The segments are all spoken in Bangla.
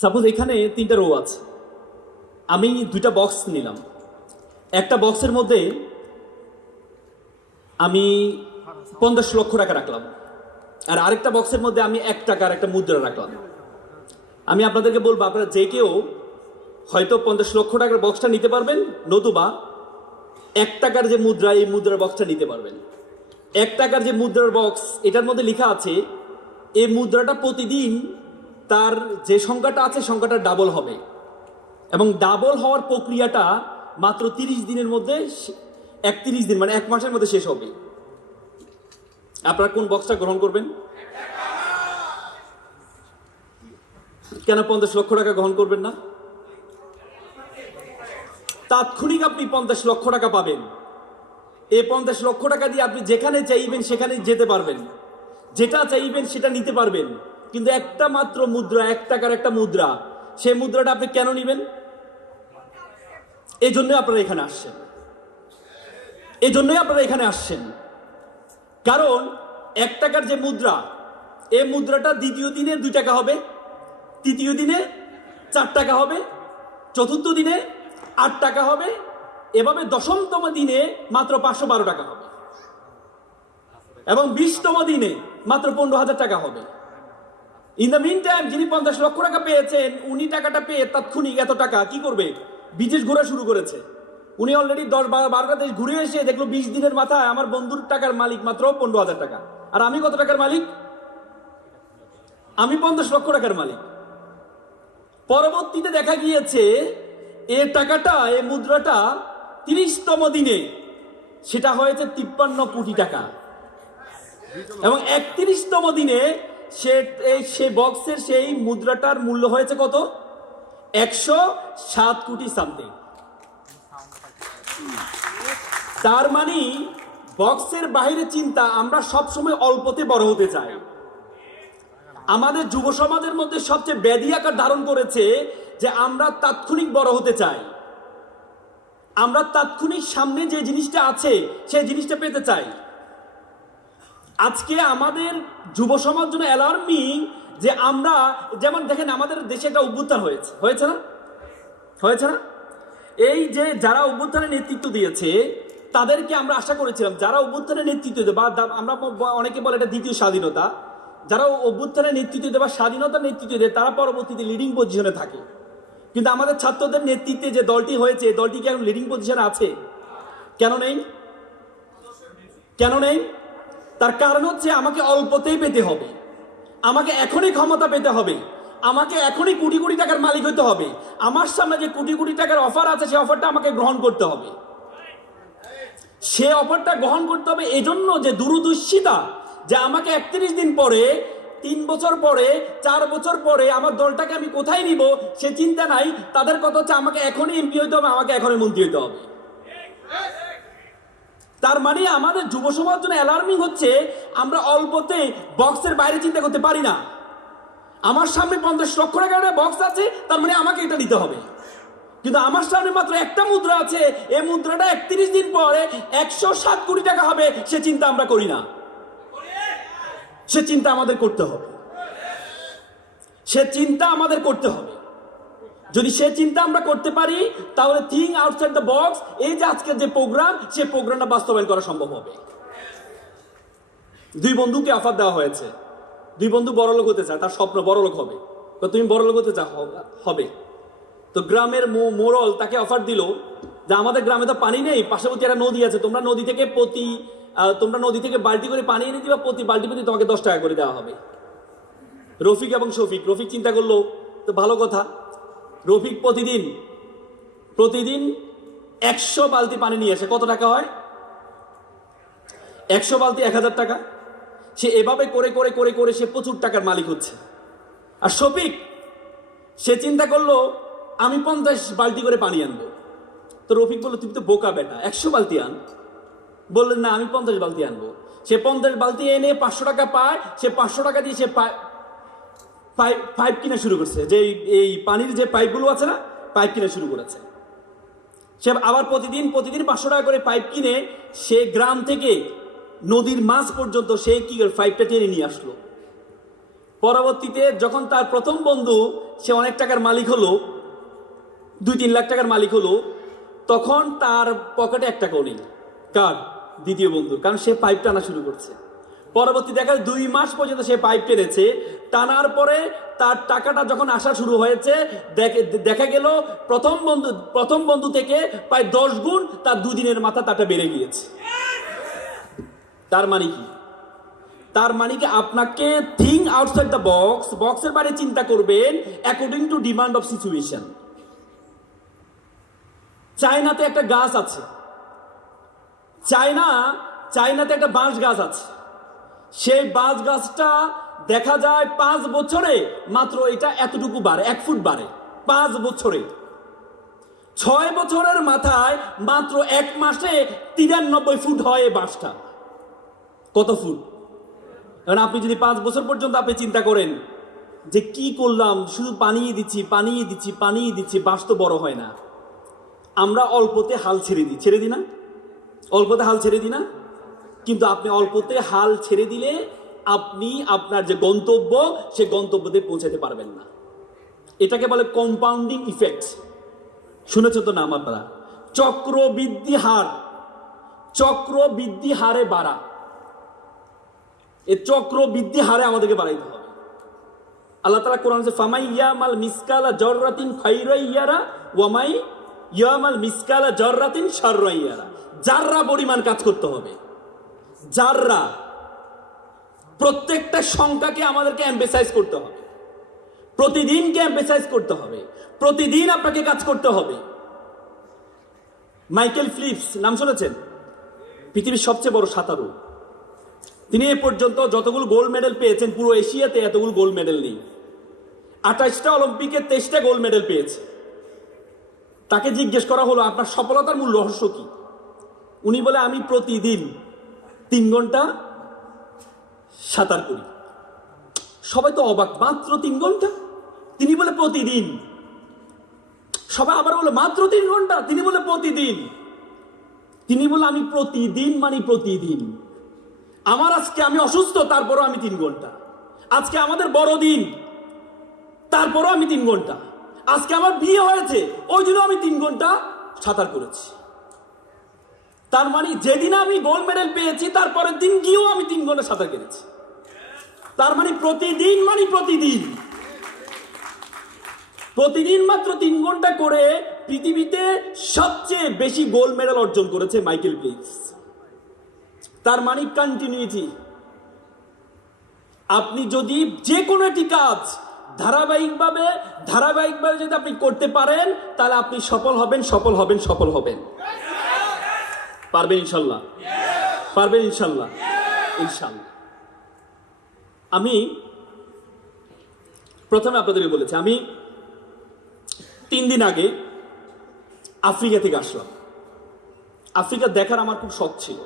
সাপোজ এখানে 3টা রো আছে, আমি 2টা বক্স নিলাম। একটা বক্সের মধ্যে আমি 50 লক্ষ টাকা রাখলাম, আর আরেকটা বক্সের মধ্যে আমি 1 টাকার একটা মুদ্রা রাখলাম। আমি আপনাদেরকে বলবো, আপনারা যে কেউ হয়তো 50 লক্ষ টাকার বক্সটা নিতে পারবেন, নতুবা 1 টাকার যে মুদ্রা, এই মুদ্রার বক্সটা নিতে পারবেন। 1 টাকার যে মুদ্রার বক্স, এটার মধ্যে লেখা আছে এই মুদ্রাটা প্রতিদিন তার যে সংখ্যাটা আছে সংখ্যাটা ডাবল হবে, এবং ডাবল হওয়ার প্রক্রিয়াটা মাত্র 30 দিনের মধ্যে, 31 দিন মানে 1 মাসের মধ্যে শেষ হবে। আপনারা কোন বক্সটা গ্রহণ করবেন? কেন 50 লক্ষ টাকা গ্রহণ করবেন না? তাৎক্ষণিক আপনি 50 লক্ষ টাকা পাবেন। এই 50 লক্ষ টাকা দিয়ে আপনি যেখানে চাইবেন সেখানে যেতে পারবেন, যেটা চাইবেন সেটা নিতে পারবেন। কিন্তু একটা মাত্র মুদ্রা, 1 টাকার একটা মুদ্রা, সেই মুদ্রাটা আপনি কেন নেবেন? এই জন্যই আপনারা এখানে আসছেন, এই জন্যই আপনারা এখানে আসছেন। কারণ 1 টাকার যে মুদ্রা, এই মুদ্রাটা দ্বিতীয় দিনে 2 টাকা হবে, তৃতীয় দিনে 4 টাকা হবে, চতুর্থ দিনে 8 টাকা হবে, এভাবে 10তম দিনে মাত্র 512 টাকা হবে, এবং 20তম দিনে মাত্র 15,000 টাকা হবে। ইন দ্য মিন টাইম যিনি 50 লক্ষ টাকা পেয়েছেন, উনি টাকাটা পেয়ে তাৎক্ষণিক এত টাকা কি করবে? বিদেশ ঘোরা শুরু করেছে। উনি অলরেডি 10-12টা দেশ ঘুরে এসে দেখলো 20 দিনের মাথায় আমার বন্ধুর টাকার মালিক মাত্র 15,000 টাকা, আর আমি কত টাকার মালিক? আমি 50 লক্ষ টাকার মালিক। পরবর্তীতে দেখা গিয়েছে এই টাকাটা, এই মুদ্রাটা 30তম দিনে সেটা হয়েছে 53 কোটি টাকা, এবং 31তম দিনে সে বক্সের সেই মুদ্রাটার মূল্য হয়েছে কত? 107 কোটি সামথিং। তার মানে বক্সের বাইরে চিন্তা, আমরা সবসময় অল্পতে বড় হতে চাই। আমাদের যুব সমাজের মধ্যে সবচেয়ে ব্যাধি আকার ধারণ করেছে যে আমরা তাৎক্ষণিক বড় হতে চাই, আমরা তাৎক্ষণিক সামনে যে জিনিসটা আছে সেই জিনিসটা পেতে চাই। আজকে আমাদের যুব সমাজ জন্য অ্যালার্মিং যে আমরা, যেমন দেখেন আমাদের দেশে একটা অভ্যুত্থান হয়েছে না? এই যে যারা অভ্যুত্থানের নেতৃত্ব দিয়েছে তাদেরকে আমরা আশা করেছিলাম, যারা অভ্যুত্থানের নেতৃত্ব দেবে, বা আমরা অনেকে বলে এটা দ্বিতীয় স্বাধীনতা, যারা অভ্যুত্থানের নেতৃত্ব দেয় বা স্বাধীনতার নেতৃত্ব দেয় তারা পরবর্তীতে লিডিং পজিশনে থাকে। কিন্তু আমাদের ছাত্রদের নেতৃত্বে যে দলটি হয়েছে, দলটি কি এখন লিডিং পজিশনে আছে? কেন নেই? কেন নেই? তার কারণ হচ্ছে আমাকে অল্পতেই পেতে হবে, আমাকে এখনই ক্ষমতা পেতে হবে, আমাকে এখনই কোটি কোটি টাকার মালিক হতে হবে, আমার সামনে যে কোটি কোটি টাকার অফার আছে সেই অফারটা আমাকে গ্রহণ করতে হবে। সে অফারটা গ্রহণ করতে হবে এজন্য যে দূরদর্শিতা, যে আমাকে 31 দিন পরে, 3 বছর পরে, 4 বছর পরে আমার দলটাকে আমি কোথায় নিব সে চিন্তা নাই। তাদের কথা হচ্ছে আমাকে এখনই এমপি হইতে হবে, আমাকে এখনই মন্ত্রী হইতে হবে। তার মানে আমাদের যুব সমাজ জন্য অ্যালার্মিং হচ্ছে আমরা অল্পতে বক্সের বাইরে চিন্তা করতে পারি না। আমার সামনে 50 লক্ষ টাকার বক্স আছে, তার মানে আমাকে এটা নিতে হবে। কিন্তু আমার সামনে মাত্র একটা মুদ্রা আছে, এই মুদ্রাটা 31 দিন পরে 107 কোটি টাকা হবে, সে চিন্তা আমরা করি না। সে চিন্তা আমাদের করতে হবে, সে চিন্তা আমাদের করতে হবে। যদি সে চিন্তা আমরা করতে পারি তাহলে থিঙ্ক আউটসাইড দ্য বক্স, এই যে আজকের যে প্রোগ্রাম, সে প্রোগ্রামটা বাস্তবায়ন করা সম্ভব হবে। 2 বন্ধুকে অফার দেওয়া হয়েছে, 2 বন্ধু বড়লোক হতে চায়, তার স্বপ্ন বড়লোক হবে। তো তুমি বড়লোক হতে চাও? হবে। তো গ্রামের মোড়ল তাকে অফার দিল যে আমাদের গ্রামে তো পানি নেই, পার্শ্ববর্তী একটা নদী আছে, তোমরা নদী থেকে বালতি করে পানি এনে দিবা, প্রতি বালতি প্রতি তোমাকে 10 টাকা করে দেওয়া হবে। রফিক এবং শফিক, রফিক চিন্তা করলো তো ভালো কথা। রফিক প্রতিদিন 100 বালতি পানি নিয়ে আসে, কত টাকা হয়? 100 বালতি 1000 টাকা। সে এভাবে করে করে করে করে সে প্রচুর টাকার মালিক হচ্ছে। আর শফিক সে চিন্তা করলো আমি 50 বালতি করে পানি আনবো। তো রফিক বললো তুমি তো বোকা বেটা, 100 বালতি আন। বললেন না, আমি 50 বালতি আনবো। সে 50 বালতি এনে 500 টাকা পায়, সে 500 টাকা দিয়ে সে পাইপ কিনা শুরু করছে, যে এই পানির যে পাইপগুলো আছে না, পাইপ কিনা শুরু করেছে। সে আবার প্রতিদিন 500 টাকা করে পাইপ কিনে সে গ্রাম থেকে নদীর মাছ পর্যন্ত সে কি পাইপটা টেনে নিয়ে আসলো। পরবর্তীতে যখন তার প্রথম বন্ধু সে অনেক টাকার মালিক হলো, 2-3 লাখ টাকার মালিক হলো, তখন তার পকেটে 1 টাকাও নেই। কার? দ্বিতীয় বন্ধু। কারণ সে পাইপ টানা শুরু করছে। পরবর্তী দেখা 2 মাস পর্যন্ত সে পাইপ টেনেছে, টানার পরে তার টাকাটা যখন আসা শুরু হয়েছে, দেখা গেল প্রথম বন্ধু থেকে প্রায় 10 গুণ তার 2 দিনের মাথা তাটা বেড়ে গিয়েছে। তার মানে কি? তার মানে কি আপনাকে থিঙ্ক আউটসাইড দ্য বক্স, বক্সের বাইরে চিন্তা করবেন according to demand of situation. চায়নাতে একটা গাছ আছে, চায়নাতে একটা বাঁশ গাছ আছে। সেই বাঁশ গাছটা দেখা যায় 5 বছরে মাত্র এটা এতটুকু বাড়ে, 1 ফুট বাড়ে 5 বছরে। 6 বছরের মাথায় মাত্র 1 মাসে 93 ফুট হয় এই বাঁশটা। কত ফুট? এখন আপনি যদি 5 বছর পর্যন্ত আপনি চিন্তা করেন যে কি করলাম, শুধু পানিয়ে দিচ্ছি, বাঁশ তো বড় হয় না। আমরা অল্পতে হাল ছেড়ে দিই না? অল্পতে হাল ছেড়ে দিই না? কিন্তু আপনি অল্পতে হাল ছেড়ে দিলে আপনি আপনার যে গন্তব্য, সে গন্তব্যতে পৌঁছাতে পারবেন না। এটাকে বলে কম্পাউন্ডিং ইফেক্ট। শুনেছেন তো নাম আপনারা? চক্রবৃদ্ধি হারে বাড়া। এই চক্রবৃদ্ধি হারে আমাদেরকে বাড়াইতে হবে। আল্লাহ তাআলা কোরআন যে ফামাই ইয়ামাল মিসকালা জাররাতিন খাইরান ইয়ারা ওয়ামাই ইয়ামাল মিসকালা জাররাতিন শাররান ইয়ারা। জাররা পরিমাণ কাজ করতে হবে। জাররা, প্রত্যেকটা সংখ্যাকে আমাদেরকে এমফেসাইজ করতে হবে, প্রতিদিনকে এমফেসাইজ করতে হবে, প্রতিদিন আপনাকে কাজ করতে হবে। মাইকেল ফিলিপস নাম শুনেছেন? পৃথিবীর সবচেয়ে বড় সাঁতারু। তিনি এ পর্যন্ত যতগুলো গোল্ড মেডেল পেয়েছেন, পুরো এশিয়াতে এতগুলো গোল্ড মেডেল নেই। 28টা অলিম্পিকে 23টা গোল্ড মেডেল পেয়েছে। তাকে জিজ্ঞেস করা হলো আপনার সফলতার মূল রহস্য কি? উনি বলে আমি প্রতিদিন 3 ঘন্টা সাঁতার করি। সবাই তো অবাক, মাত্র 3 ঘন্টা? তিনি বলে প্রতিদিন। সবাই আবার বলে মাত্র 3 ঘন্টা? তিনি বলে প্রতিদিন। তিনি বলে আমি প্রতিদিন মানে প্রতিদিন। আজকে আমি অসুস্থ, তারপরও আমি 3 ঘন্টা। আজকে আমাদের বড়দিন, তারপরও আমি 3 ঘন্টা। আজকে আমার বিয়ে হয়েছে, ওই জন্য আমি 3 ঘন্টা সাঁতার করেছি। তার মানে যেদিন আমি গোল্ড মেডেল পেয়েছি, তারপরের দিন গিয়েও আমি 3 ঘন্টা সাঁতার কেটেছি। তার মানে প্রতিদিন মাত্র 3 ঘন্টা করে পৃথিবীতে সবচেয়ে বেশি গোল্ড মেডেল অর্জন করেছে মাইকেল ফিলিপস। তার মানে কন্টিনিউটি। আপনি যদি যে কোনো একটি কাজ ধারাবাহিকভাবে যদি আপনি করতে পারেন, তাহলে আপনি সফল হবেন। পারবেন ইনশাল্লাহ? পারবেন ইনশাল্লাহ? ইনশাল্লাহ। আমি প্রথমে আপনাদেরকে বলেছি, আমি 3 দিন আগে আফ্রিকা থেকে আসলাম। আফ্রিকা দেখার আমার খুব শখ ছিল।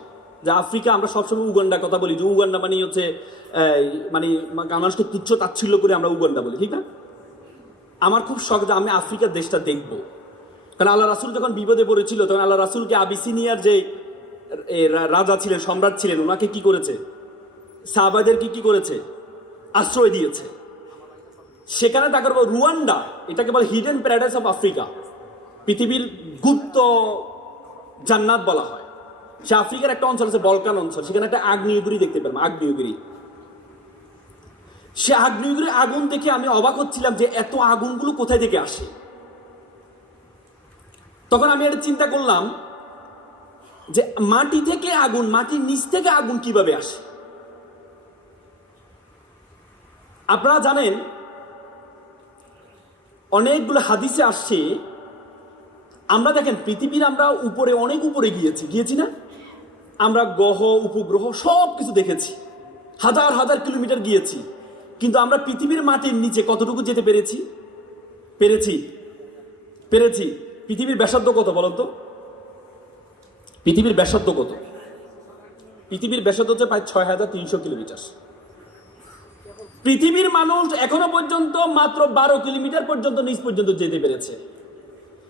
যে আফ্রিকা, আমরা সবসময় উগান্ডার কথা বলি, যে উগান্ডা মানে হচ্ছে মানুষকে তুচ্ছ তাচ্ছিল্য করে আমরা উগান্ডা বলি, ঠিক না? আমার খুব শখ যে আমি আফ্রিকার দেশটা দেখব। কারণ আল্লাহ রাসূল যখন বিপদে পড়েছিল, তখন আল্লাহ রাসূলকে আবিসিনিয়ার যে রাজা ছিলেন, সম্রাট ছিলেন, ওনাকে কি করেছে? সাহাবাদেরকে কি করেছে? আশ্রয় দিয়েছে। সেখানে তাকে রুয়ান্ডা, এটাকে বলে হিডেন প্যারাডাইস অফ আফ্রিকা, পৃথিবীর গুপ্ত জান্নাত বলা হয়। সে আফ্রিকার একটা অঞ্চল আছে, বলকান অঞ্চল, সেখানে একটা আগ্নেয়গিরি দেখতে পেলাম। সে আগ্নেয়গিরি আগুন দেখে আমি অবাক হচ্ছিলাম যে এত আগুনগুলো কোথায় থেকে আসে। তখন আমি এটা চিন্তা করলাম যে মাটি থেকে আগুন, মাটির নিচ থেকে আগুন কিভাবে আসে। আপনারা জানেন অনেকগুলো হাদিসে আসছে, আমরা দেখেন পৃথিবীর আমরা উপরে, অনেক উপরে গিয়েছি না? আমরা গ্রহ উপগ্রহ সব কিছু দেখেছি, হাজার কিলোমিটার গিয়েছি, কিন্তু আমরা পৃথিবীর মাটির নিচে কতটুকু যেতে পেরেছি? পৃথিবীর ব্যাসার্ধ কত বলুন তো? পৃথিবীর ব্যাসার্ধ কত? পৃথিবীর ব্যাসার্ধ হচ্ছে প্রায় 6300 কিলোমিটার। পৃথিবীর মানুষ এখনো পর্যন্ত মাত্র 12 কিলোমিটার পর্যন্ত নিচ পর্যন্ত যেতে পেরেছে।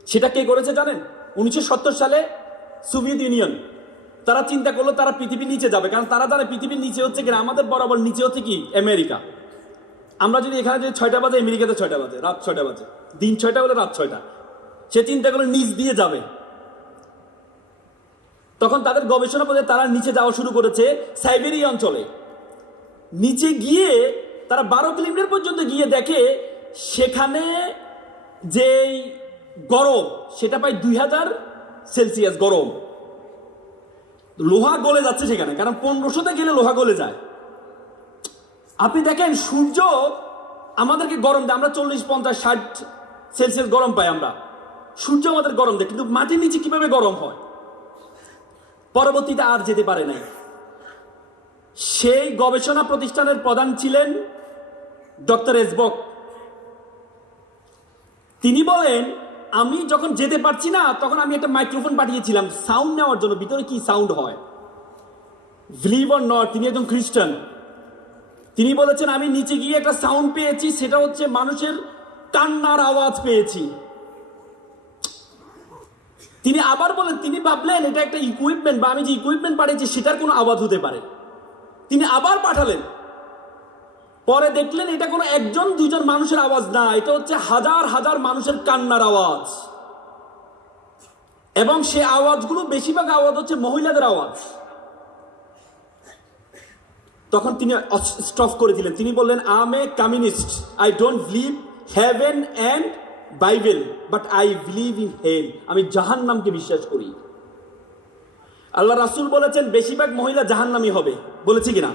সেটা কে করেছে জানেন? 1970 সালে সোভিয়েত ইউনিয়ন। তারা চিন্তা করলো তারা পৃথিবীর নিচে যাবে, কারণ তারা জানে পৃথিবীর নিচে হচ্ছে কিনা, আমাদের বরাবর নিচে হচ্ছে কি? আমেরিকা। আমরা যদি এখানে যদি 6টা বাজে, আমেরিকাতে 6টা বাজে, রাত 6টা বাজে, দিন 6টা হলে রাত 6টা, সে চিন্তা করলে নিচ দিয়ে যাবে। তখন তাদের গবেষণা পথে তারা নিচে যাওয়া শুরু করেছে সাইবেরিয়া অঞ্চলে। নিচে গিয়ে তারা 12 কিলোমিটার পর্যন্ত গিয়ে দেখে সেখানে যে গরম সেটা প্রায় 2000 সেলসিয়াস গরম। লোহা গলে যাচ্ছে সেখানে, কারণ 1500-তে গেলে লোহা গলে যায়। আপনি দেখেন সূর্য আমাদেরকে গরম দেয়, আমরা 40, 50, 60 সেলসিয়াস গরম পাই আমরা, সূর্য আমাদের গরম দেয়, কিন্তু মাটির নিচে কিভাবে গরম হয়। পরবর্তীতে আর যেতে পারে নাই। সেই গবেষণা প্রতিষ্ঠানের প্রধান ছিলেন ডক্টর এসবক। তিনি বলেন, আমি যখন যেতে পারছি না তখন আমি একটা মাইক্রোফোন পাঠিয়েছিলাম সাউন্ড নেওয়ার জন্য, ভিতরে কি সাউন্ড হয়। বিলিভ অর নট, তিনি একজন খ্রিস্টান। তিনি বলেছেন, আমি নিচে গিয়ে একটা সাউন্ড পেয়েছি, সেটা হচ্ছে মানুষের কান্নার আওয়াজ পেয়েছি। তিনি আবার বলেন, তিনি ভাবলেন এটা একটা ইকুইপমেন্ট বা আমি যে ইকুইপমেন্ট পাঠিয়েছি সেটার কোনো আওয়াজ হতে পারে। তিনি আবার পাঠালেন, পরে দেখলেন এটা কোনো 1-2 মানুষের আওয়াজ না, এটা হচ্ছে হাজার হাজার মানুষের কান্নার আওয়াজ। এবং সে আওয়াজগুলো বেশিরভাগ আওয়াজ হচ্ছে মহিলাদের আওয়াজ। তখন তিনি স্টপ করে দিলেন। তিনি বললেন, I am a communist, I don't believe heaven and Bible, but I believe in hell. আমি জাহান্নামকে বিশ্বাস করি। আল্লাহ রাসূল বলেছেন বেশিরভাগ মহিলা জাহান্নামী হবে, বলেছে কিনা?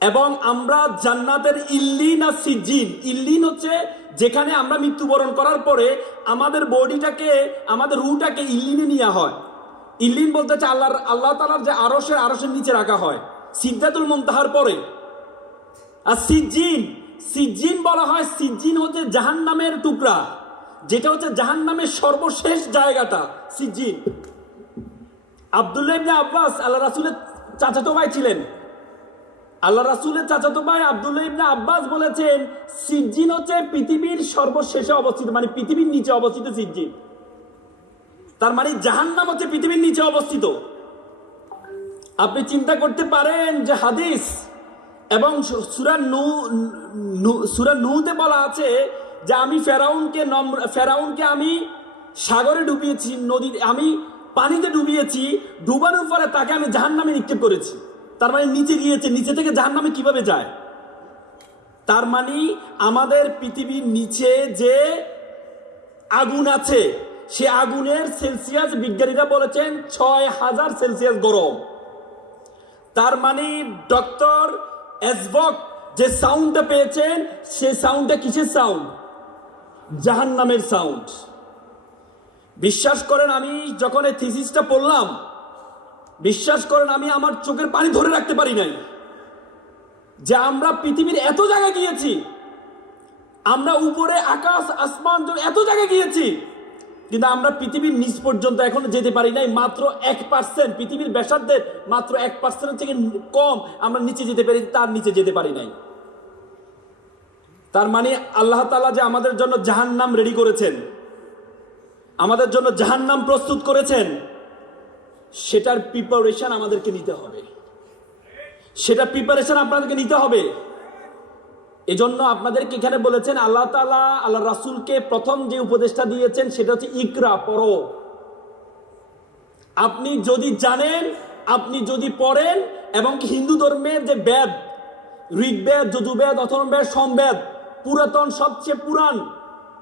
এবং আমরা জান্নাতের ইল্লিন আর সিজ্জিন, ইল্লিন হচ্ছে যেখানে আমরা মৃত্যুবরণ করার পরে আমাদের বডিটাকে, আমাদের রুহটাকে ইল্লিনে নেওয়া হয়। ইল্লিন বলতে হচ্ছে আল্লাহ তাআলার যে আরশের নিচে রাখা হয় সিদরাতুল মুনতাহার পরে। আর সিজ্জিন, সিজ্জিন বলা হয়, সিজ্জিন হচ্ছে জাহান্নামের টুকরা, যেটা হচ্ছে জাহান্নামের সর্বশেষ জায়গাটা সিজ্জিন। আব্দুল্লাহ ইবনে আব্বাস আল্লাহ রাসূলের চাচাতো ভাই ছিলেন। আল্লাহ রাসূলের চাচাতো ভাই আব্দুল্লাহ ইবনে আব্বাস বলেছেন, সিজ্জিন হচ্ছে পৃথিবীর সর্বশেষে অবস্থিত, মানে পৃথিবীর নিচে অবস্থিত সিজ্জিন। তার মানে জাহান্নাম হচ্ছে পৃথিবীর নিচে অবস্থিত। আপনি চিন্তা করতে পারেন যে হাদিস এবং সূরা নূহতে বলা আছে যে আমি ফেরাউনকে আমি সাগরে ডুবিয়েছি, নদীতে আমি পানিতে ডুবিয়েছি, ডুবানোর পরে তাকে আমি জাহান্নামে নিক্ষেপ করেছি। তার মানে নিচে গিয়েছে, নিচে থেকে জাহান্নামে কিভাবে যায়? তার মানে আমাদের পৃথিবীর নিচে যে আগুন আছে সে আগুনের সেলসিয়াস বিজ্ঞানীরা বলেছেন 6000 সেলসিয়াস গরম। তার মানে ডক্টর এসবক যে সাউন্ডটা পেয়েছেন সে সাউন্ডটা কিসের সাউন্ড? জাহান্নামের সাউন্ড। বিশ্বাস করেন, আমি যখন এই থিসিসটা পড়লাম, বিশ্বাস করেন আমি আমার চোখের পানি ধরে রাখতে পারি নাই যে আমরা পৃথিবীর এত জায়গায় গিয়েছি, আমরা উপরে আকাশ আসমান এত জায়গায় গিয়েছি, কিন্তু আমরা পৃথিবীর নিচ পর্যন্ত এখনো যেতে পারি নাই। মাত্র 1%, পৃথিবীর ব্যাসার্ধের মাত্র 1% থেকে কম আমরা নিচে যেতে পারি, তার নিচে যেতে পারি নাই। তার মানে আল্লাহ তাআলা যে আমাদের জন্য জাহান্নাম রেডি করেছেন, আমাদের জন্য জাহান্নাম প্রস্তুত করেছেন, সেটার প্রিপারেশন আমাদেরকে নিতে হবে, সেটার প্রিপারেশন আপনাদেরকে নিতে হবে। এজন্য আপনাদেরকে এখানে বলেছেন আল্লাহ তাআলা আল্লাহ রাসূলকে প্রথম যে উপদেশটা দিয়েছেন সেটা হচ্ছে ইকরা, পড়ো। আপনি যদি জানেন, আপনি যদি পড়েন, এবং হিন্দু ধর্মের যে বেদ, ঋগ্বেদ, যজুর্বেদ, অথর্ববেদ, সমবেদ, পুরাতন সবচেয়ে পুরান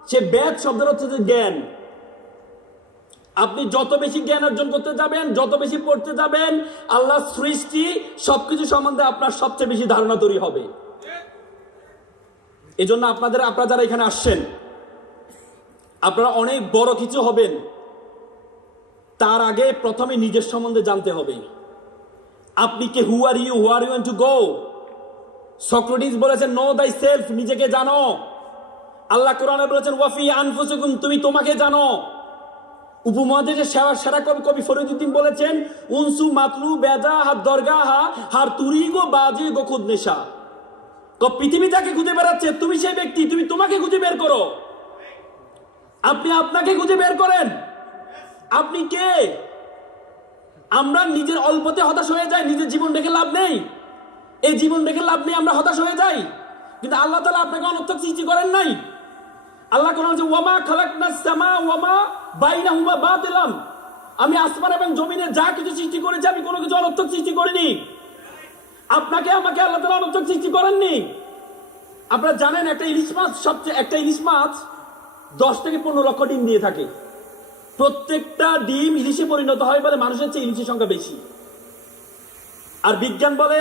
সে বেদ শব্দের হচ্ছে যে জ্ঞান। আপনি যত বেশি জ্ঞান অর্জন করতে যাবেন, যত বেশি পড়তে যাবেন, আল্লাহর সৃষ্টি সবকিছু সম্বন্ধে আপনার সবচেয়ে বেশি ধারণা তৈরি হবে। এজন্য আপনারা যারা এখানে আসছেন, আপনারা অনেক বড় কিছু হবেন, তার আগে প্রথমে নিজের সম্বন্ধে জানতে হবে। আপনি কে? Who are you to go? Socrates বলেছেন নো দাই সেলফ, নিজেকে জানো। আল্লাহ কোরআনে বলেছেন ওয়াফি আনফুসিকুম, তুমি তোমাকে জানো। উপমহাদেশের সেরা কবি ফরিদউদ্দিন বলেছেন উনসু মাতলু বেজা হাত দরগাহা হার তুরিগো বাজে গো খুদ নেশা। পৃথিবী যাকে খুঁজে বেড়াচ্ছে তুমি সেই ব্যক্তি, তুমি তোমাকে খুঁজে বের করো। আপনি আপনাকে খুঁজে বের করেন, আপনি কে? আমরা নিজের অল্পতে হতাশ হয়ে যাই, নিজের জীবন রেখে লাভ নেই, এই জীবন রেখে লাভ নেই, আমরা হতাশ হয়ে যাই। কিন্তু আল্লাহ তাআলা আপনাকে অনর্থক সৃষ্টি করেন নাই। আল্লাহ কোন যে ওয়ামা খালাকনাস সামা ওয়ামা বাইনাহুমা বাতিলাম, আমি আসমান এবং জমিনে যা কিছু সৃষ্টি করেছি আমি কোনো কিছু অনর্থক সৃষ্টি করিনি। আপনাকে আমাকে আল্লাহ তাআলা অনর্থক সৃষ্টি করেননি। আপনারা জানেন একটা ইলিশ মাছ 10 থেকে 15 লক্ষ ডিম দিয়ে থাকে। প্রত্যেকটা ডিম ইলিশে পরিণত হয় বলে মানুষের চেয়ে ইলিশের সংখ্যা বেশি। আর বিজ্ঞান বলে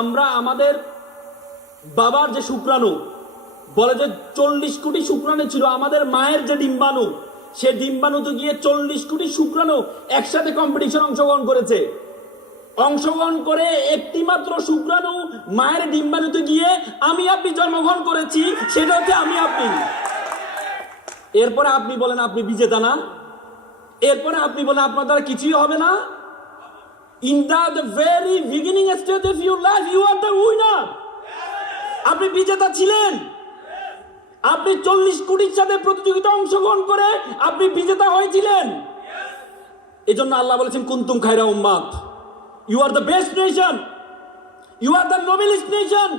আমরা আমাদের বাবার যে শুক্রাণু বলে যে 40 কোটি শুক্রাণু ছিল, আমাদের মায়ের যে ডিম্বাণু সে ডিম্বাণুতে গিয়ে 40 কোটি শুক্রাণু একসাথে কম্পিটিশন অংশগ্রহণ করেছে। অংশগ্রহণ করে একটি মাত্র শুক্রাণু মায়ের ডিম্বাণুতে গিয়ে আমি আপনি জন্মগ্রহণ করেছি, সেটা হচ্ছে আমি আপনি। এরপরে আপনি বলেন আপনি বিজেতা না, এরপরে আপনি বলেন আপনার দ্বারা কিছুই হবে না। In the very beginning stage of your life, you are the winner. আপনি বিজেতা ছিলেন। আপনি 40 কোটির সাথে প্রতিযোগিতা অংশগ্রহণ করে আপনি বিজেতা হয়েছিলেন। এজন্য আল্লাহ বলেছেন কুনতুম খায়রা উম্মাত, you are the best nation, you are the noblest nation.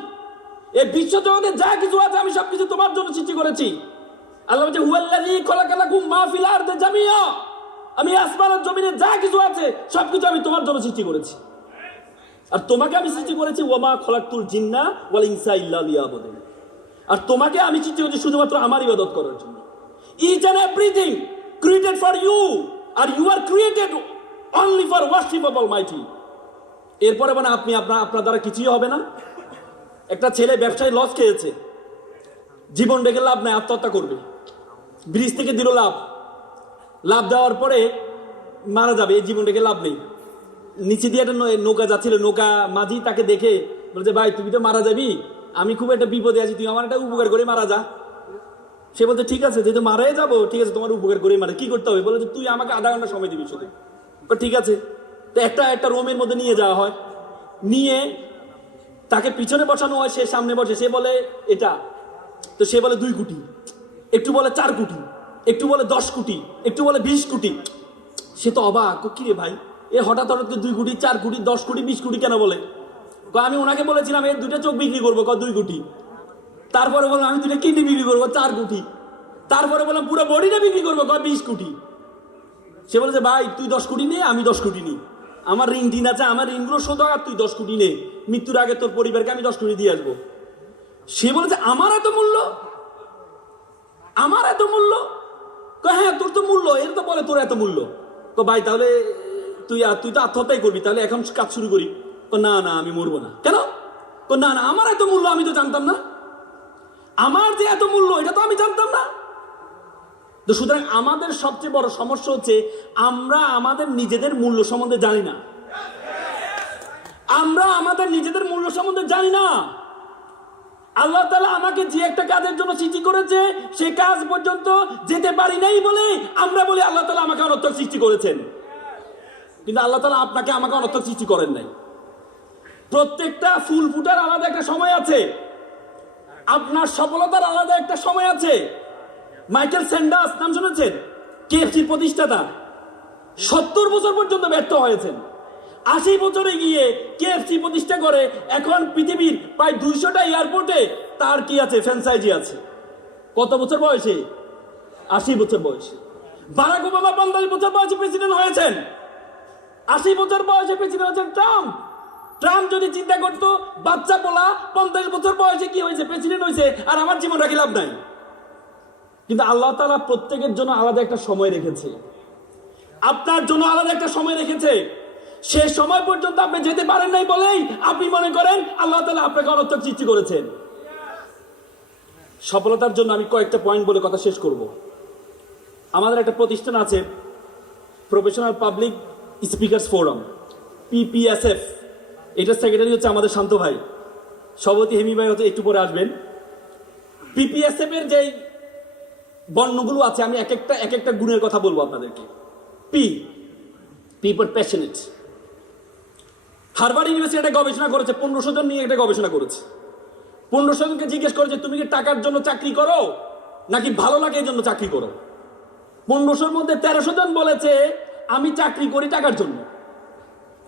এই বিশ্ব জগতে যা কিছু আছে আমি সবকিছু তোমার জন্য সৃষ্টি করেছি। আল্লাহ বলছে হুয়াল্লাযী খালাকালাকুম মা ফিল আরদি জামিয়া, আমি আসমান আর জমিনে যা কিছু আছে সবকিছু আমি তোমার জন্য সৃষ্টি করেছি। আর তোমাকে আমি সৃষ্টি করেছি ওয়ামা খলাকতুল জিন্না ওয়াল ইনসা ইল্লা লিয়াবুদুন, আর তোমাকে আমি সৃষ্টি করেছি শুধুমাত্র আমার ইবাদত করার জন্য। Each and everything created for you, আর you are created only for worship of Almighty. এরপরে মানে আপনি আপনার দ্বারা কিছুই হবে না। একটা ছেলে ব্যবসায় লস খেয়েছে, জীবন রেখে লাভ নাই, আত্মহত্যা করবে। ব্রিজ থেকে দিল লাভ দেওয়ার পরে মারা যাবে, এই জীবন রেখে লাভ নেই। নিচে দিয়ে একটা নৌকা যাচ্ছিল, নৌকা মাঝি তাকে দেখে বলছে ভাই তুমি তো মারা যাবি, আমি খুব একটা বিপদে আছি, তুই আমার একটা উপকার করে মারা যা। সে বলছে ঠিক আছে, যেহেতু মারাই যাবো, ঠিক আছে তোমার উপকার করে মারা, কি করতে হবে? বলে যে তুই আমাকে আধা ঘন্টা সময় দিবি শুধু। ঠিক আছে। তো একটা রুমের মধ্যে নিয়ে যাওয়া হয়, নিয়ে তাকে পিছনে বসানো হয়, সে সামনে বসে। সে বলে এটা, তো সে বলে 2 কোটি, একটু বলে 4 কোটি, একটু বলে 10 কোটি, একটু বলে 20 কোটি। সে তো অবাক, কি রে ভাই এ হঠাৎ 2 কোটি, 4 কোটি, 10 কোটি, 20 কোটি কেন বলে? আমি ওনাকে বলেছিলাম এর 2টা চোখ বিক্রি করবো, 2 কোটি। তারপরে বললাম আমি 2টা কিডনি বিক্রি করবো, 4 কোটি। তারপরে বললাম পুরো বডিটা বিক্রি করবো, 20 কোটি। সে বলেছে ভাই তুই 10 কোটি নে, আমি 10 কোটি নি, আমার ঋণ টিন আছে, আমার ঋণগুলো শোধ হোক, আর তুই 10 কোটি নে, মৃত্যুর আগে তোর পরিবারকে আমি 10 কোটি দিয়ে আসবো। সে বলেছে আমার এত মূল্য, আমার এত মূল্য? হ্যাঁ তোর তো মূল্য, এর তো বলে তোর এত মূল্য। তো ভাই তাহলে তুই তো আত্মহত্যাই করবি, তাহলে এখন কাজ শুরু করি। না না আমি মরবো না। কেন? না না আমার এত মূল্য আমি তো জানতাম না, আমার যে এত মূল্য এটা তো আমি জানতাম না। তো সুতরাং আমাদের সবচেয়ে বড় সমস্যা হচ্ছে আমরা আমাদের নিজেদের মূল্য সম্বন্ধে জানি না। আমরা আমাদের নিজেদের মূল্য সম্বন্ধে জানি না। আল্লাহ তাআলা আমাকে যে একটা কাজের জন্য সৃষ্টি করেছে সেই কাজ পর্যন্ত যেতে পারি নাই বলে আমরা বলি আল্লাহ তাআলা আমাকে অনর্থক সৃষ্টি করেছেন। কিন্তু আল্লাহ তাআলা আপনাকে আমাকে অনর্থক সৃষ্টি করেন নাই। প্রত্যেকটা ফুল ফুটার আলাদা একটা সময় আছে, আপনার সফলতার আলাদা একটা সময় আছে। মাইকেল স্যান্ডার্স নাম শুনেছেন? কেএফসির প্রতিষ্ঠাতা। 70 বছর পর্যন্ত ব্যর্থ হয়েছেন। 80 বছরে গিয়ে কেএফসি প্রতিষ্ঠা করে এখন পৃথিবীর প্রায় 200টা এয়ারপোর্টে তার কি আছে, ফ্র্যাঞ্চাইজি আছে। কত বছর বয়সে? 80 বছর বয়সে। বারাক ওবামা 45 বছর বয়সে প্রেসিডেন্ট হয়েছেন। 80 বছর বয়সে প্রেসিডেন্ট হয়েছেন ট্রাম্প যদি চিন্তা করতো বাচ্চা পোলা 50 বছর বয়সে কি হয়েছে, প্রেসিডেন্ট হয়েছে, আর আমার জীবন রাখি লাভ নাই। কিন্তু আল্লাহ তাআলা প্রত্যেকের জন্য আলাদা একটা সময় রেখেছে, আপনার জন্য আলাদা একটা সময় রেখেছে। সে সময় পর্যন্ত আপনি যেতে পারেন নাই বলেই আপনি মনে করেন আল্লাহ তাআলা আপনাকে অনর্থক সৃষ্টি করেছেন। সফলতার জন্য আমি কয়েকটা পয়েন্ট বলে কথা শেষ করব। আমাদের একটা প্রতিষ্ঠান আছে, professional public speakers forum, PPSF। এটার সেক্রেটারি হচ্ছে আমাদের শান্ত ভাই, সভাপতি হেমি ভাই হচ্ছে একটু পরে আসবেন। PPSF এর যে বর্ণগুলো আছে আমি এক একটা গুণের কথা বলবো আপনাদেরকে। P for passionate. Harvard university একটা গবেষণা করেছে, 1500 জন নিয়ে একটা গবেষণা করেছে। 1500 জনকে জিজ্ঞেস করেছে তুমি কি টাকার জন্য চাকরি করো নাকি ভালো লাগে এই জন্য চাকরি করো? 1500-র মধ্যে 1300 জন বলেছে আমি চাকরি করি টাকার জন্য,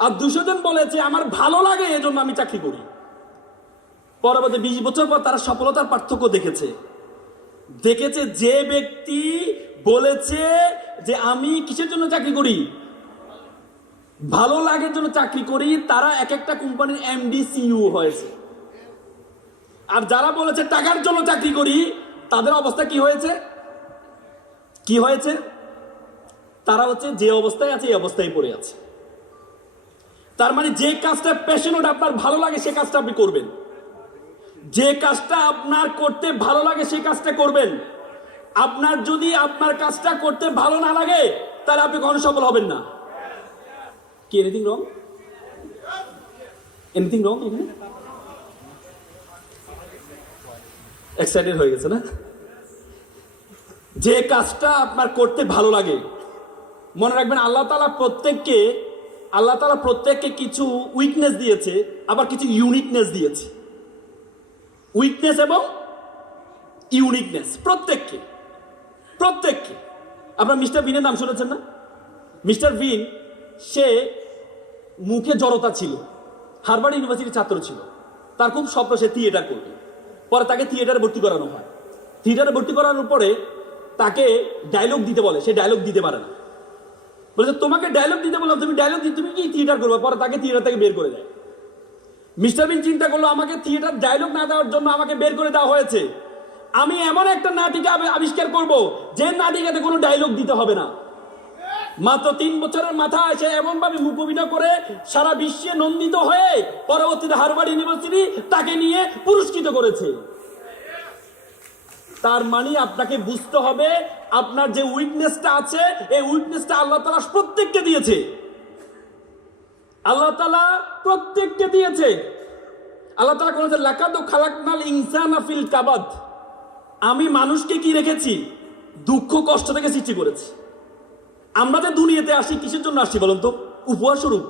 আর 200 জন বলেছে আমার ভালো লাগে এই জন্য আমি চাকরি করি। পরবর্তী 20 বছর পর তারা সফলতার পার্থক্য দেখেছে। যে ব্যক্তি বলেছে যে আমি কিসের জন্য চাকরি করি, ভালো লাগার জন্য চাকরি করি, তারা এক একটা কোম্পানির এমডি সিইও হয়েছে। আর যারা বলেছে টাকার জন্য চাকরি করি, তাদের অবস্থা কি হয়েছে? তারা হচ্ছে যে অবস্থায় আছে এই অবস্থায় পড়ে আছে। তার মানে যে কাজটা প্যাশনেট, আপনার ভালো লাগে সে কাজটা আপনি করবেন, যে কাজটা আপনার করতে ভালো লাগে সেই কাজটা করবেন। আপনার যদি আপনার কাজটা করতে ভালো না লাগে তাহলে আপনি কখনো সফল হবেন না। কি এনিথিং রং এখানে? এক্সাইটেড হয়ে গেছে না? যে কাজটা আপনার করতে ভালো লাগে, মনে রাখবেন আল্লাহ তাআলা প্রত্যেককে কিছু উইকনেস দিয়েছে, আবার কিছু ইউনিকনেস দিয়েছে। উইকনেস এবং ইউনিকনেস প্রত্যেককে। আপনার মিস্টার বিনের নাম শুনেছেন না? মিস্টার বিন, সে মুখে জড়তা ছিল, হার্ভার্ড ইউনিভার্সিটির ছাত্র ছিল, তার খুব স্বপ্ন সে থিয়েটার করবে। পরে তাকে থিয়েটারে ভর্তি করানো হয়। থিয়েটারে ভর্তি করানোর পরে তাকে ডায়লগ দিতে বলে, সে ডায়লগ দিতে পারে না। বলে তোমাকে ডায়লগ দিতে বললাম, তুমি কি থিয়েটার করবে? পরে তাকে থিয়েটার থেকে বের করে দেয়। মিস্টার বিন চিন্তা করলো, আমাকে থিয়েটার ডায়লগ না দেওয়ার জন্য আমাকে বের করে দেওয়া হয়েছে, আমি এমন একটা নাটিকা আবিষ্কার করব যে নাটিকাতে কোনো ডায়লগ দিতে হবে না। মাত্র 3 বছরের মাথায় সে এমন ভাবে মুখ অভিনয় করে সারা বিশ্বে নন্দিত হয়ে পরবর্তীতে হার্ভার্ড ইউনিভার্সিটি তাকে নিয়ে পুরস্কৃত করেছে। তার মানে আপনাকে বুঝতে হবে আপনার যে উইকনেসটা আছে, এই উইকনেসটা আল্লাহ তাআলা প্রত্যেককে দিয়েছে। আল্লাহ তাআলা বলেছেন লাকাদ খালাকনাল ইনসানা ফিল কাবাদ, আমি মানুষকে কি রেখেছি? দুঃখ কষ্ট থেকে সৃষ্টি করেছি। আমরা যে দুনিয়াতে আসি কিসের জন্য আসছি বলুন তো? উপহার স্বরূপ।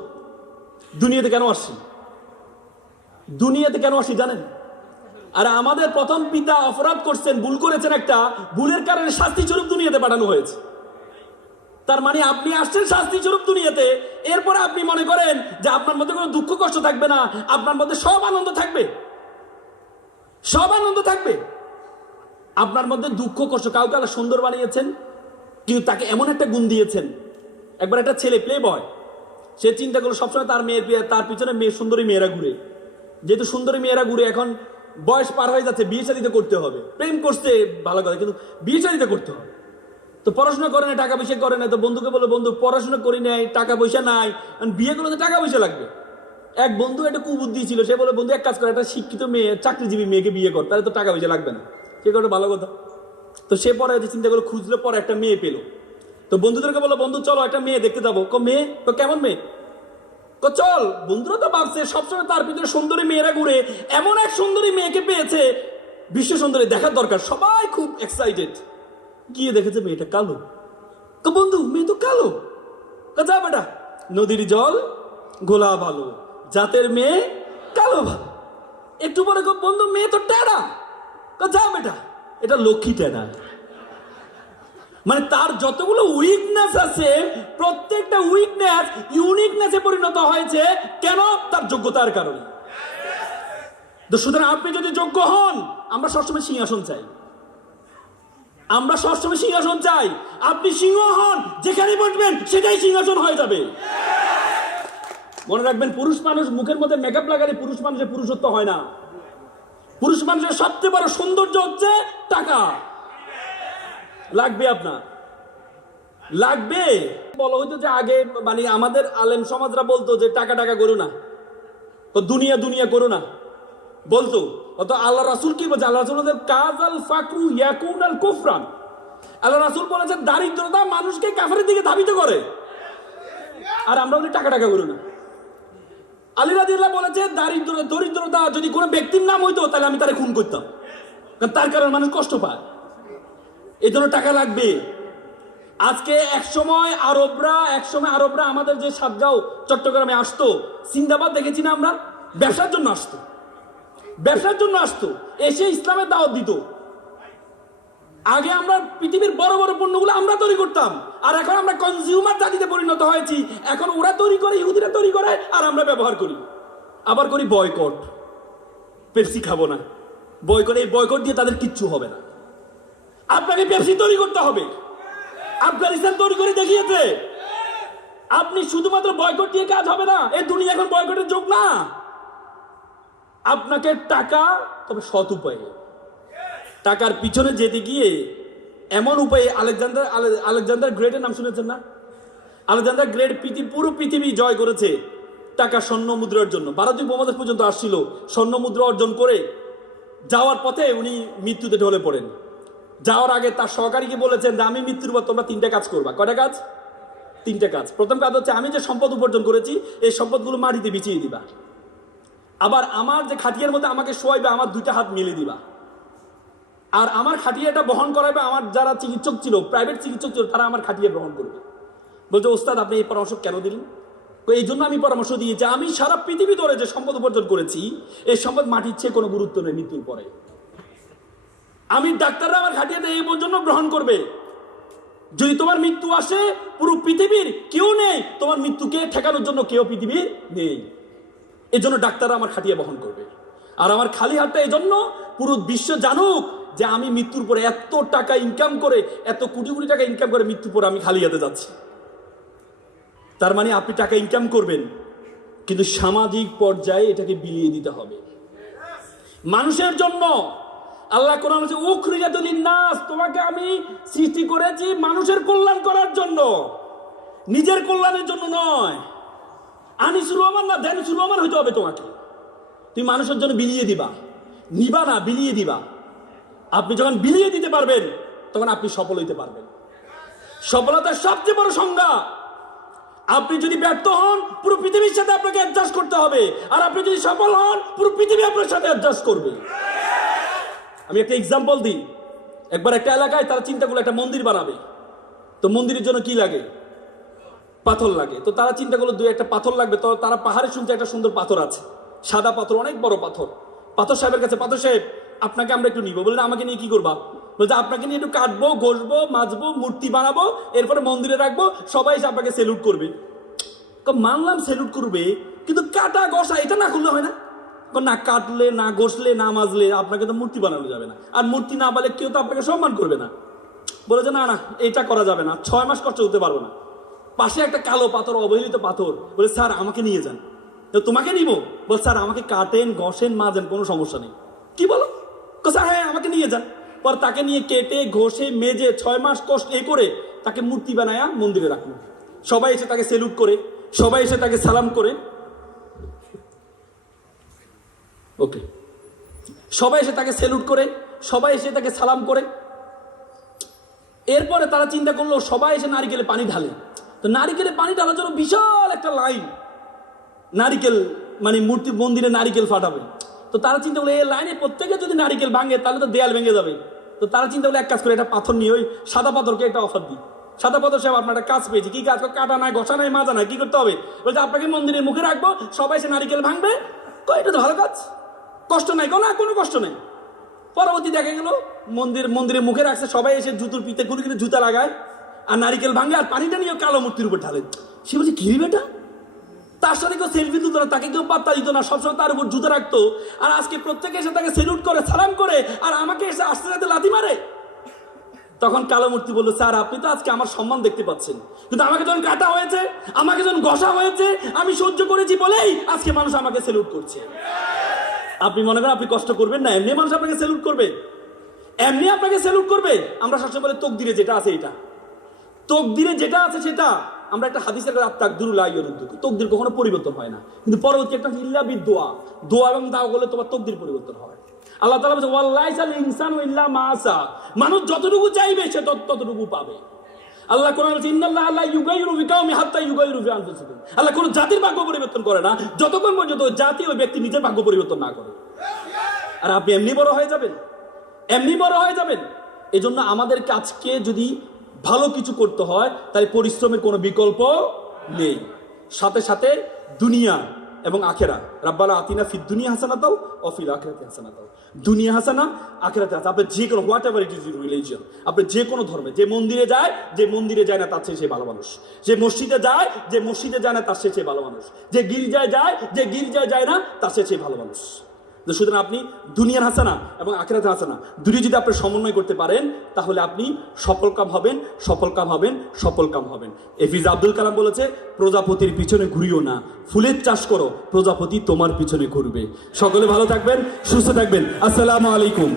দুনিয়াতে কেন আসি জানেন? আর আমাদের প্রথম পিতা অপরাধ করছেন, ভুল করেছেন, একটা ভুলের কারণে শাস্তি স্বরূপ দুনিয়াতে পাঠানো হয়েছে। তার মানে আপনি আসছেন শাস্তি স্বরূপ দুনিয়াতে, এরপরে আপনি মনে করেন যে আপনার মধ্যে কোনো দুঃখ কষ্ট থাকবে না, আপনার মধ্যে সব আনন্দ থাকবে। আপনার মধ্যে দুঃখ কষ্ট, কাউকে আল্লাহ সুন্দর বানিয়েছেন, কিন্তু তাকে এমন একটা গুণ দিয়েছেন। একবার একটা ছেলে প্লে বয়, সে চিন্তা করলো সবসময় তার পিছনে সুন্দরী মেয়েরা ঘুরে। যেহেতু সুন্দরী মেয়েরা ঘুরে, এখন বয়স পার হয়ে যাচ্ছে, বিয়ে শাদী করতে হবে। প্রেম করছে ভালো কথা, কিন্তু বিয়ে শাদী করতে হবে। তো পড়াশোনা করে না, টাকা পয়সা করে না, তো বন্ধুকে বলে বন্ধু পড়াশোনা করি নাই, টাকা পয়সা নাই, বিয়ে করলে তো টাকা পয়সা লাগবে। এক বন্ধু একটা কুবুদ্ধি ছিল, সে বলে বন্ধু এক কাজ করে, একটা শিক্ষিত মেয়ে, চাকরিজীবী মেয়েকে বিয়ে কর, তাহলে তো টাকা পয়সা লাগবে না। সে একটা ভালো কথা। তো সে পরে চিন্তা করে খুঁজলো, পরে একটা মেয়ে পেলো। তো বন্ধুদেরকে বলো বন্ধু চলো একটা মেয়ে দেখতে যাবো। মেয়ে তো কেমন মেয়ে? চল। বন্ধুরা তো ভাবছে সবসময় তার ভিতরে সুন্দরী মেয়েরা ঘুরে, এমন এক সুন্দরী মেয়েকে পেয়েছে, বিশ্ব সুন্দরী দেখার দরকার, সবাই খুব এক্সাইটেড। গিয়ে দেখেছে মেয়েটা কালো। বন্ধু মেয়ে তো কালো। যা বেটা, নদীর জল গোলা ভালো, জাতের মেয়ে কালো ভালো। একটু পরে বন্ধু মেয়ে তো টেরা। যা বেটা, এটা লক্ষ্মী টেরা। মানে তার যতগুলো উইকনেস আছে, প্রত্যেকটা উইকনেস ইউনিকনেসে পরিণত হয়েছে। কেন? তার যোগ্যতার কারণে। তো সুতরাং আপনি যদি যোগ্য হন, আমরা সবসময় সিংহাসন চাই। আপনি সিংহ হন, যেখানে বসবেন সেটাই সিংহাসন হয়ে যাবে। মনে রাখবেন, পুরুষ মানুষ মুখের মধ্যে মেকআপ লাগালে পুরুষ মানুষের পুরুষত্ব হয় না। পুরুষ মানুষের সবচেয়ে বড় সৌন্দর্য হচ্ছে টাকা। আপনার লাগবে। বলা হইতো যে আগে, মানে আমাদের আলেম সমাজরা বলতো যে টাকা করো না, তো দুনিয়া করো না বলতো। অত আল্লাহ রাসূল কি বলছে? আল্লাহ রাসূল বলেছেন কাযাল ফাকরু ইয়াকুনাল কুফরান। আল্লাহ রাসূল বলেছেন দারিদ্রতা মানুষকে কাফেরের দিকে ধাবিত করে। আর আমরা বলি টাকা করো না। আলী রাদিয়াল্লাহু বলেছে দরিদ্রতা যদি কোনো ব্যক্তির নাম হইতো তাহলে আমি তারে খুন করতাম, কারণ তার কারণে মানুষ কষ্ট পায়। এই জন্য টাকা লাগবে। আজকে একসময় আরবরা আমাদের যে সাতগাঁও চট্টগ্রামে আসতো, সিন্দাবাদ দেখেছি না আমরা, ব্যবসার জন্য আসতো, এসে ইসলামের দাওয়াত দিত। আগে আমরা পৃথিবীর বড় বড় পণ্যগুলো আমরা তৈরি করতাম, আর এখন আমরা কনজিউমার জাতিতে পরিণত হয়েছি। এখন ওরা তৈরি করে, ইহুদিরা তৈরি করে, আর আমরা ব্যবহার করি, আবার করি বয়কট। পেপসি খাবো না, বয়কট, এই বয়কট দিয়ে তাদের কিচ্ছু হবে না। আপনাকে পেপসি তৈরি করতে হবে। আফগানিস্তান তৈরি করে দেখিয়েছে। আপনি শুধুমাত্র বয়কট দিয়ে কাজ হবে না, এই দুনিয়া এখন বয়কটের যোগ না। আপনাকে টাকা, তবে সৎ উপায়ে, টাকার পিছনে যেতে গিয়ে এমন উপায়ে, আলেকজান্ডার গ্রেটের নাম শুনেছেন না? আলেকজান্ডার গ্রেট পুরো পৃথিবী জয় করেছে টাকা, স্বর্ণ মুদ্রার জন্য। ভারতীয় উপমহাদেশ পর্যন্ত আসছিল স্বর্ণ মুদ্রা অর্জন করে। যাওয়ার পথে উনি মৃত্যুতে ঢলে পড়েন। যাওয়ার আগে তার সহকারীকে বলেছেন যে আমি মৃত্যুর পর তোমরা 3টা কাজ করবা। কয়টা কাজ? 3টা কাজ। প্রথম কাজ হচ্ছে আমি যে সম্পদ উপার্জন করেছি এই সম্পদগুলো মাটিতে বিছিয়ে দিবা। আবার আমার যে খাটিয়ার মধ্যে আমাকে শোয়াইবে আমার 2টা হাত মিলিয়ে দিবা। আর আমার খাটিয়াটা বহন করাবে আমার যারা চিকিৎসক ছিল, প্রাইভেট চিকিৎসক ছিল, তারা আমার খাটিয়া গ্রহণ করবে। বলছে ওস্তাদ আপনি এই পরামর্শ কেন দিলেন? এই জন্য আমি পরামর্শ দিয়েছি, আমি সারা পৃথিবী ধরে যে সম্পদ উপার্জন করেছি এই সম্পদ মাটির চেয়ে কোনো গুরুত্ব নেই মৃত্যুর পরে। আমি ডাক্তাররা আমার খাটিয়াটা এই জন্য গ্রহণ করবে, যদি তোমার মৃত্যু আসে পুরো পৃথিবীর কেউ নেই, তোমার মৃত্যুকে ঠেকানোর জন্য কেউ পৃথিবীর নেই, এই জন্য ডাক্তাররা আমার খাটিয়া বহন করবে। আর আমার খালি হাতটা এই জন্য পুরো বিশ্ব জানুক যে আমি মৃত্যুর পরে এত টাকা ইনকাম করে, এত কোটি কোটি টাকা ইনকাম করে মৃত্যুর পরে আমি খালি হাতে যাচ্ছি। তার মানে আপনি টাকা ইনকাম করবেন, কিন্তু সামাজিক পর্যায়ে এটাকে বিলিয়ে দিতে হবে মানুষের জন্য। আল্লাহ কোরআন বলেছে উখরিজাতুল লিন্নাস, তোমাকে আমি সৃষ্টি করেছি মানুষের কল্যাণ করার জন্য, নিজের কল্যাণের জন্য নয়। আনিসুর রহমান না দানিসুর রহমান হইতে হবে তোমাকে। তুমি মানুষের জন্য বিলিয়ে দিবা, নিবা না, বিলিয়ে দিবা। আপনি যখন বিলিয়ে দিতে পারবেন তখন আপনি সফল হইতে পারবেন। সফলতার সবচেয়ে বড় সংজ্ঞা, আপনি যদি ব্যর্থ হন পুরো পৃথিবীর সাথে আপনাকে অ্যাডজাস্ট করতে হবে, আর আপনি যদি সফল হন পুরো পৃথিবী আপনার সাথে অ্যাডজাস্ট করবে। আমি একটা এক্সাম্পল দিই। একবার একটা এলাকায় তারা চিন্তা করলো একটা মন্দির বানাবে। তো মন্দিরের জন্য কি লাগে? পাথর লাগে। তো তারা চিন্তা করলো 2-1টা পাথর লাগবে। তো তারা পাহাড়ে শুনতে একটা সুন্দর পাথর আছে, সাদা পাথর, অনেক বড় পাথর। পাথর সাহেবের কাছে, পাথর সাহেব আপনাকে আমরা একটু নিবো। বললেন আমাকে নিয়ে কি করবা? বলছে আপনাকে নিয়ে একটু কাটবো, ঘষবো, মাজবো, মূর্তি বানাবো, এরপরে মন্দিরে রাখবো, সবাই এসে আপনাকে সেলুট করবে। মানলাম সেলুট করবে, কিন্তু কাটা ঘষা এটা না করলে হয় না। না কাটলে, না ঘষলে, না মাজলে আপনাকে তো মূর্তি বানানো যাবে না। আর মূর্তি না বানালে কেউ তো আপনাকে সম্মান করবে না। বলে যে না না এটা করা যাবে না, 6 মাস কষ্ট হতে পারবো না। পাশে একটা কালো পাথর, অবহেলিত পাথর। বলে স্যার আমাকে নিয়ে যান। তো তোমাকে নিবো? বল স্যার আমাকে কাটেন, ঘষেন, মাজেন, কোনো সমস্যা নেই। কি বলো? স্যার হ্যাঁ আমাকে নিয়ে যান। পর তাকে নিয়ে কেটে ঘষে মেজে 6 মাস কষ্ট এ করে তাকে মূর্তি বানায়া মন্দিরে রাখলো। সবাই এসে তাকে সেলুট করে, সবাই এসে তাকে সালাম করে। ওকে, সবাই এসে তাকে সেলুট করে, সবাই এসে তাকে সালাম করে। এরপরে তারা চিন্তা করলো সবাই এসে নারিকেলে পানি ঢালে। তো নারিকেলে পানি ঢালার জন্য বিশাল একটা লাইন, নারিকেল মানে মূর্তি মন্দিরে নারিকেল ফাটাবে। তো তারা চিন্তা করলো এই লাইনে প্রত্যেকে যদি নারিকেল ভাঙে তাহলে তো দেয়াল ভেঙে যাবে। তো তারা চিন্তা করলো এক কাজ করে একটা পাথর নিয়ে ওই সাদা পাথরকে একটা অফার দিই। সাদা পাথর সাহেব আপনার একটা কাজ পেয়েছি। কি কাজ? কাটা নাই, ঘষা নাই, মাজা নাই, কি করতে হবে? বলছে আপনাকে মন্দিরের মুখে রাখবো, সবাই এসে নারিকেল ভাঙবে। তো এটা তো ভালো কাজ, কষ্ট নাই, না কোনো কষ্ট নেই। পরবর্তী দেখা গেল মন্দিরের মুখে রাখছে, সবাই এসে জুতোর পিতে করে কিনে জুতা লাগায় আর নারিকেল ভাঙে, আর পানিটা নিয়ে কালো মূর্তির উপর ঢালে। সে বলছে কি বেটা, তার সাথে কেউ সেলফি তুলতো না, তাকে কেউ পাত্তা দিত না, সবসময় তার উপর জুতো রাখতো। আর আজকে প্রত্যেকে এসে তাকে সেলুট করে, সালাম করে, আর আমাকে এসে আস্তে আস্তে লাথি মারে। তখন কালো মূর্তি বললো স্যার আপনি তো আজকে আমার সম্মান দেখতে পাচ্ছেন, কিন্তু আমাকে যখন কাটা হয়েছে, আমাকে যখন ঘষা হয়েছে, আমি সহ্য করেছি বলেই আজকে মানুষ আমাকে সেলুট করছে। আপনি মনে করেন আপনি কষ্ট করবেন না, এমনি মানুষ আপনাকে সেলুট করবে, এমনি আপনাকে সেলুট করবে। আমরা সবসময় বলে তকদিরে যেটা আছে এটা, তকদিরে যেটা আছে সেটা। আমরা একটা হাদিসের তকদির কখনো পরিবর্তন হয় না, কিন্তু পরবর্তী একটা ইল্লা বিদোয়া, দোয়া এবং দাওয়া করলে তোমার তকদির পরিবর্তন হয়। আল্লাহ তাআলা বলেছে ওয়াল্লাইসাল ইনসানু ইল্লা মা আসা, মানুষ যতটুকু চাইবে সে ততটুকু পাবে। আল্লাহ কোরআনে বলেছে ইন্নাল্লাহা লা ইউগাইয়িরু বিকাওমিন হাত্তা ইউগাইয়িরু বিআনফুসিহিম। আল্লাহ কোন জাতির ভাগ্য পরিবর্তন করে না যতক্ষণ পর্যন্ত ওই জাতি ওই ব্যক্তি নিজের ভাগ্য পরিবর্তন না করে। আর আপনি এমনি বড় হয়ে যাবেন, এমনি বড় হয়ে যাবেন। এজন্য আমাদের কাজকে যদি ভালো কিছু করতে হয় তাই পরিশ্রমের কোনো বিকল্প নেই। সাথে সাথে দুনিয়া এবং আখেরা, রাব্বানা আতিনা ফিদ দুনিয়া হাসানাতাও ওয়া ফিল আখিরাতি হাসানাতাও। দুনিয়া হাসানা, আখিরাতে হাসানা। আপনি যে কোনো what ever it is religion, আপনি যে কোনো ধর্মে, যে মন্দিরে যায়, যে মন্দিরে যায় না তার চেয়ে সে ভালো মানুষ, যে মসজিদে যায়, যে মসজিদে যায় না তার চেয়ে ভালো মানুষ, যে গির্জায় যায়, যে গির্জায় যায় না তার চেয়ে ভালো মানুষ। যে সুতরাং আপনি দুনিয়ার হাসানা এবং আখিরাতের হাসানা দুটি যদি আপনি সমন্বয় করতে পারেন তাহলে আপনি সফলকাম হবেন, সফলকাম হবেন, সফলকাম হবেন। এপিজে আব্দুল কালাম বলেছে, প্রজাপতির পিছনে ঘুরিও না, ফুলের চাষ করো, প্রজাপতি তোমার পিছনে ঘুরবে। সকলে ভালো থাকবেন, সুস্থ থাকবেন। আসসালামু আলাইকুম।